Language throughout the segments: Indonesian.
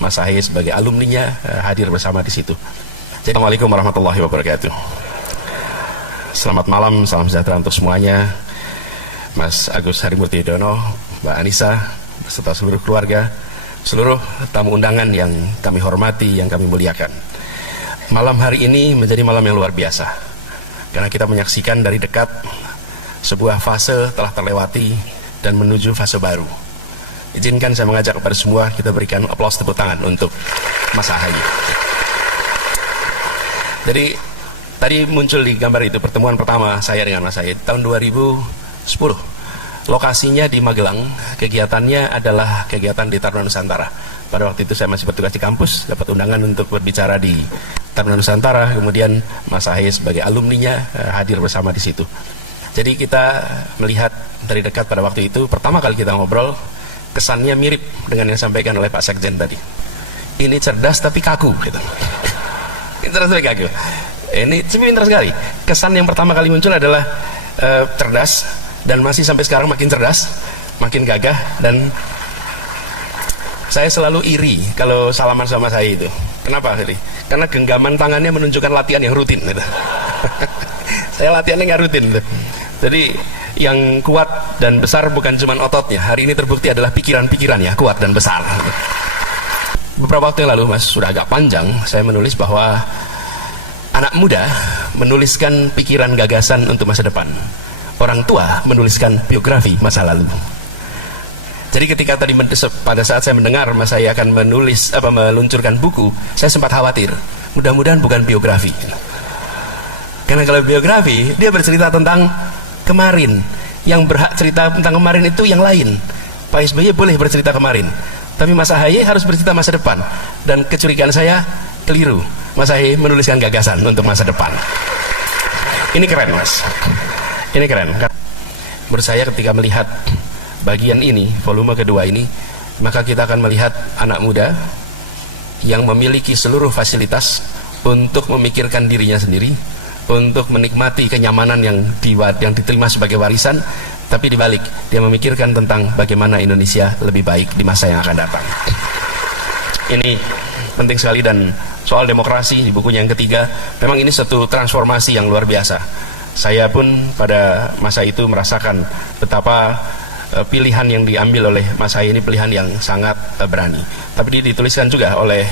Mas Ahaye sebagai alumninya hadir bersama di situ. Jadi, Assalamualaikum warahmatullahi wabarakatuh. Selamat malam, salam sejahtera untuk semuanya. Mas Agus Harimurti Yudhoyono, Mbak Anissa, beserta seluruh keluarga, seluruh tamu undangan yang kami hormati, yang kami muliakan. Malam hari ini menjadi malam yang luar biasa, karena kita menyaksikan dari dekat sebuah fase telah terlewati dan menuju fase baru. Izinkan saya mengajak kepada semua kita berikan aplaus tepuk tangan untuk Mas Ahaye. Jadi tadi muncul di gambar itu pertemuan pertama saya dengan Mas Ahaye tahun 2010. Lokasinya di Magelang, kegiatannya adalah kegiatan di Taruna Nusantara. Pada waktu itu saya masih bertugas di kampus, dapat undangan untuk berbicara di Taruna Nusantara. Kemudian Mas Ahaye sebagai alumninya hadir bersama di situ. Jadi kita melihat dari dekat pada waktu itu, pertama kali kita ngobrol, kesannya mirip dengan yang disampaikan oleh Pak Sekjen tadi. Ini cerdas tapi kaku, gitu. Ini cerdas tapi kaku. Ini pintar sekali. Kesan yang pertama kali muncul adalah cerdas, dan masih sampai sekarang makin cerdas, makin gagah, dan saya selalu iri kalau salaman sama saya itu. Kenapa? Karena genggaman tangannya menunjukkan latihan yang rutin, gitu. Saya latihannya nggak rutin, gitu. Jadi yang kuat dan besar bukan cuma ototnya. Hari ini terbukti adalah pikiran-pikirannya kuat dan besar. Beberapa waktu yang lalu, Mas, sudah agak panjang, saya menulis bahwa anak muda menuliskan pikiran gagasan untuk masa depan. Orang tua menuliskan biografi masa lalu. Jadi ketika tadi pada saat saya mendengar Mas Ahaye akan meluncurkan buku, saya sempat khawatir, mudah-mudahan bukan biografi. Karena kalau biografi, dia bercerita tentang kemarin. Yang berhak cerita tentang kemarin itu yang lain. Pak SBY boleh bercerita kemarin, tapi Mas Ahaye harus bercerita masa depan. Dan kecurigaan saya keliru. Mas Ahaye menuliskan gagasan untuk masa depan. Ini keren, Mas. Ini keren. Menurut saya ketika melihat bagian ini, volume kedua ini, maka kita akan melihat anak muda yang memiliki seluruh fasilitas untuk memikirkan dirinya sendiri, untuk menikmati kenyamanan yang diterima sebagai warisan, tapi dibalik dia memikirkan tentang bagaimana Indonesia lebih baik di masa yang akan datang. Ini penting sekali. Dan soal demokrasi di bukunya yang ketiga, memang ini satu transformasi yang luar biasa. Saya pun pada masa itu merasakan betapa pilihan yang diambil oleh Mas Ahaye ini pilihan yang sangat berani. Tapi dituliskan juga oleh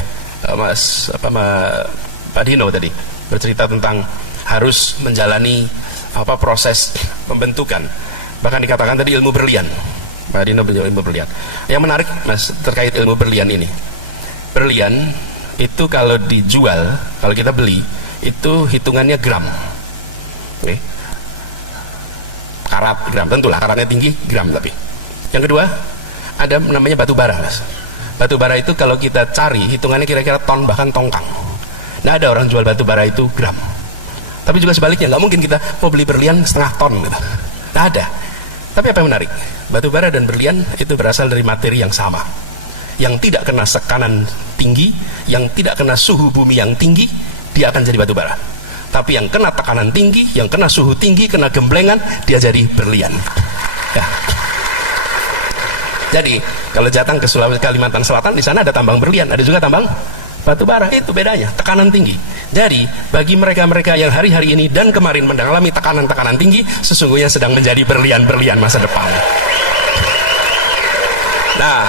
Pak Dino tadi, bercerita tentang harus menjalani proses pembentukan. Bahkan dikatakan tadi ilmu berlian. Pak Dino ilmu berlian. Yang menarik, Mas, terkait ilmu berlian ini. Berlian itu kalau dijual, kalau kita beli, itu hitungannya gram. Oke. Karat, gram, tentulah karatnya tinggi, gram. Tapi yang kedua, ada namanya batu bara, Mas. Batu bara itu kalau kita cari, hitungannya kira-kira ton, bahkan tongkang. Nah, ada orang jual batu bara itu gram. Tapi juga sebaliknya, nggak mungkin kita mau beli berlian setengah ton, gitu. Nggak ada. Tapi apa yang menarik? Batu bara dan berlian itu berasal dari materi yang sama, yang tidak kena tekanan tinggi, yang tidak kena suhu bumi yang tinggi, dia akan jadi batu bara. Tapi yang kena tekanan tinggi, yang kena suhu tinggi, kena gemblengan, dia jadi berlian. Ya. Jadi kalau datang ke Sulawesi, Kalimantan Selatan, di sana ada tambang berlian, ada juga tambang batu bara. Itu bedanya, tekanan tinggi. Jadi bagi mereka-mereka yang hari-hari ini dan kemarin mengalami tekanan-tekanan tinggi, sesungguhnya sedang menjadi berlian-berlian masa depan. Nah,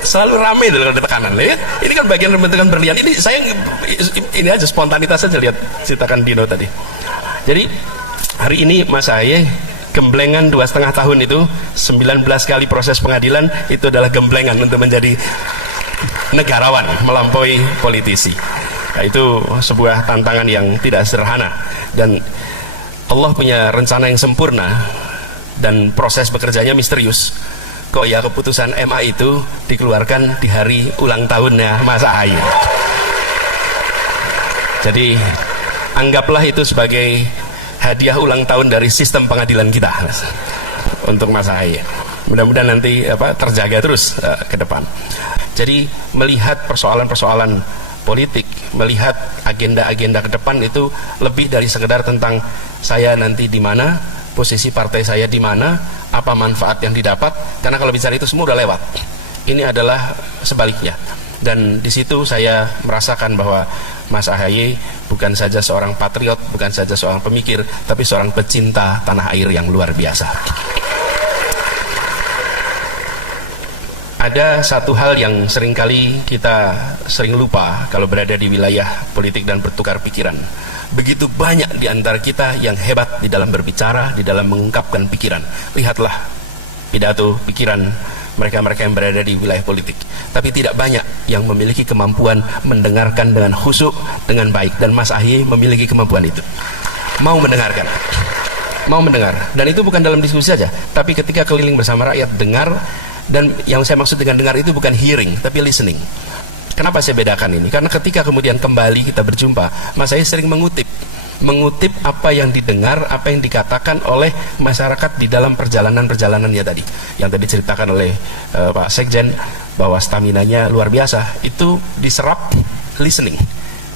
selalu ramai kalau ada tekanan, ya. Ini kan bagian pembentukan berlian. Ini aja spontanitas saja, lihat ceritakan Dino tadi. Jadi hari ini Mas Ahaye gemblengan 2,5 tahun itu 19 kali proses pengadilan, itu adalah gemblengan untuk menjadi negarawan melampaui politisi. Nah, itu sebuah tantangan yang tidak sederhana, dan Allah punya rencana yang sempurna dan proses bekerjanya misterius. Kok ya keputusan MA itu dikeluarkan di hari ulang tahunnya Mas Ahaye. Jadi anggaplah itu sebagai hadiah ulang tahun dari sistem pengadilan kita, Mas, untuk Mas Ahaye. Mudah-mudahan nanti terjaga terus ke depan. Jadi melihat persoalan-persoalan politik, melihat agenda-agenda ke depan itu lebih dari sekedar tentang saya nanti di mana, posisi partai saya di mana, apa manfaat yang didapat, karena kalau bicara itu semua udah lewat. Ini adalah sebaliknya. Dan di situ saya merasakan bahwa Mas AHY bukan saja seorang patriot, bukan saja seorang pemikir, tapi seorang pecinta tanah air yang luar biasa. Ada satu hal yang seringkali kita sering lupa kalau berada di wilayah politik dan bertukar pikiran. Begitu banyak di antara kita yang hebat di dalam berbicara, di dalam mengungkapkan pikiran. Lihatlah pidato, pikiran mereka-mereka yang berada di wilayah politik. Tapi tidak banyak yang memiliki kemampuan mendengarkan dengan khusyuk, dengan baik. Dan Mas AHY memiliki kemampuan itu. Mau mendengarkan. Mau mendengar. Dan itu bukan dalam diskusi saja, tapi ketika keliling bersama rakyat, dengar. Dan yang saya maksud dengan dengar itu bukan hearing, tapi listening. Kenapa saya bedakan ini? Karena ketika kemudian kembali kita berjumpa, Mas AHY sering mengutip apa yang didengar, apa yang dikatakan oleh masyarakat di dalam perjalanan-perjalanannya tadi. Yang tadi ceritakan oleh Pak Sekjen, bahwa staminanya luar biasa, itu diserap listening.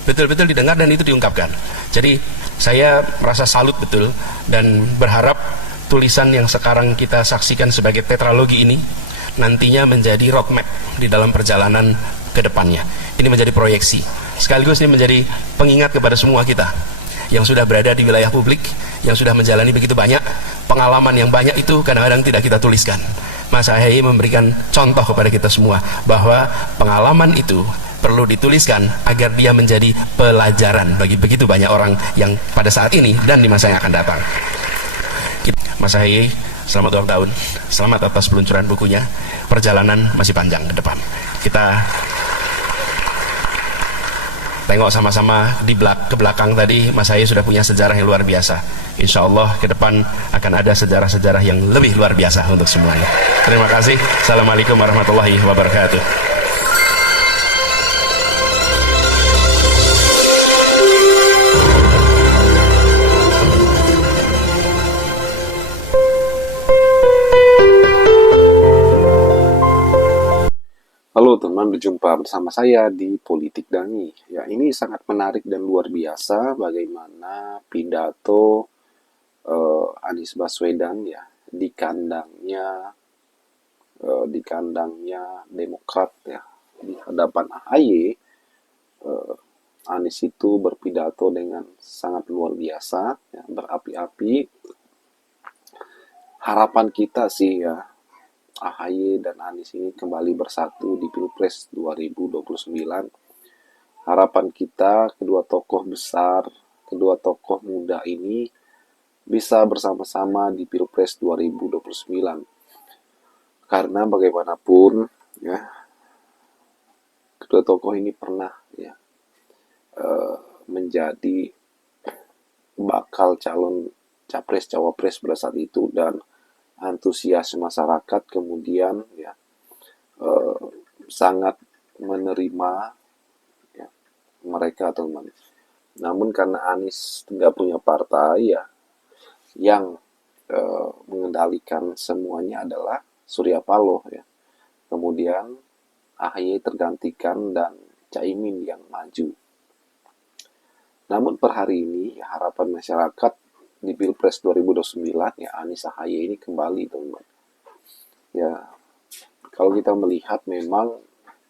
Betul-betul didengar dan itu diungkapkan. Jadi saya merasa salut betul dan berharap tulisan yang sekarang kita saksikan sebagai tetralogi ini nantinya menjadi roadmap di dalam perjalanan ke depannya. Ini menjadi proyeksi. Sekaligus ini menjadi pengingat kepada semua kita yang sudah berada di wilayah publik, yang sudah menjalani begitu banyak pengalaman yang banyak itu kadang-kadang tidak kita tuliskan. Mas AHY memberikan contoh kepada kita semua bahwa pengalaman itu perlu dituliskan agar dia menjadi pelajaran bagi begitu banyak orang yang pada saat ini dan di masa yang akan datang. Mas AHY, selamat ulang tahun, selamat atas peluncuran bukunya. Perjalanan masih panjang ke depan. Kita tengok sama-sama ke belakang tadi, Mas AHY sudah punya sejarah yang luar biasa. Insya Allah ke depan akan ada sejarah-sejarah yang lebih luar biasa untuk semuanya. Terima kasih. Assalamualaikum warahmatullahi wabarakatuh. Halo teman, berjumpa bersama saya di Politik Dangi. Ya, ini sangat menarik dan luar biasa bagaimana pidato Anies Baswedan ya di kandangnya Demokrat ya di hadapan AHY. Anies itu berpidato dengan sangat luar biasa, ya, berapi-api. Harapan kita sih ya, AHY dan Anies ini kembali bersatu di Pilpres 2029. Harapan kita kedua tokoh besar, kedua tokoh muda ini bisa bersama-sama di Pilpres 2029. Karena bagaimanapun ya, kedua tokoh ini pernah ya menjadi bakal calon capres cawapres pada saat itu, dan antusias masyarakat kemudian ya sangat menerima ya, mereka teman. Namun karena Anies tidak punya partai ya, yang mengendalikan semuanya adalah Surya Paloh ya. Kemudian AHY tergantikan dan Caimin yang maju. Namun per hari ini ya, harapan masyarakat di Pilpres 2029 ya Anies AHY ini kembali teman. Ya, kalau kita melihat memang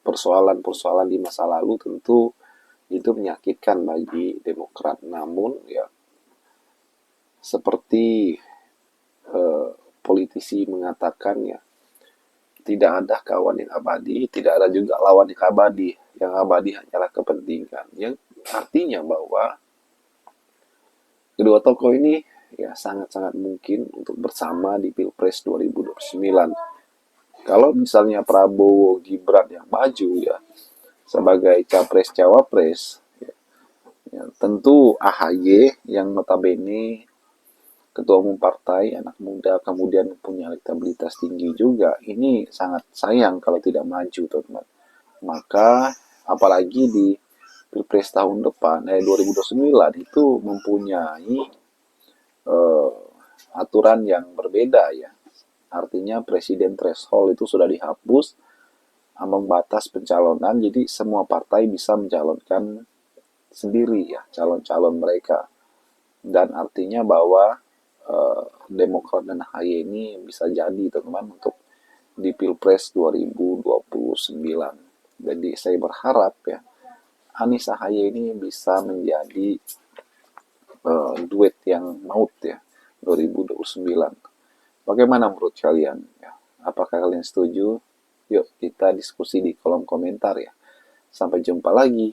persoalan-persoalan di masa lalu tentu itu menyakitkan bagi Demokrat. Namun ya seperti politisi mengatakan ya, tidak ada kawan yang abadi, tidak ada juga lawan yang abadi. Yang abadi hanyalah kepentingan. Yang artinya bahwa kedua tokoh ini ya sangat-sangat mungkin untuk bersama di Pilpres 2029. Kalau misalnya Prabowo Gibran yang maju ya sebagai capres-cawapres, ya, tentu AHY yang notabene ketua umum partai, anak muda, kemudian punya elektabilitas tinggi juga, ini sangat sayang kalau tidak maju teman. Maka apalagi di Pilpres tahun depan 2029 itu mempunyai aturan yang berbeda ya. Artinya presiden threshold itu sudah dihapus, ambang batas pencalonan, jadi semua partai bisa mencalonkan sendiri ya calon-calon mereka. Dan artinya bahwa Demokrat dan AHY ini bisa jadi teman-teman untuk di Pilpres 2029. Jadi saya berharap ya Anies AHY ini bisa menjadi duet yang maut ya 2029. Bagaimana menurut kalian? Ya, apakah kalian setuju? Yuk kita diskusi di kolom komentar ya. Sampai jumpa lagi.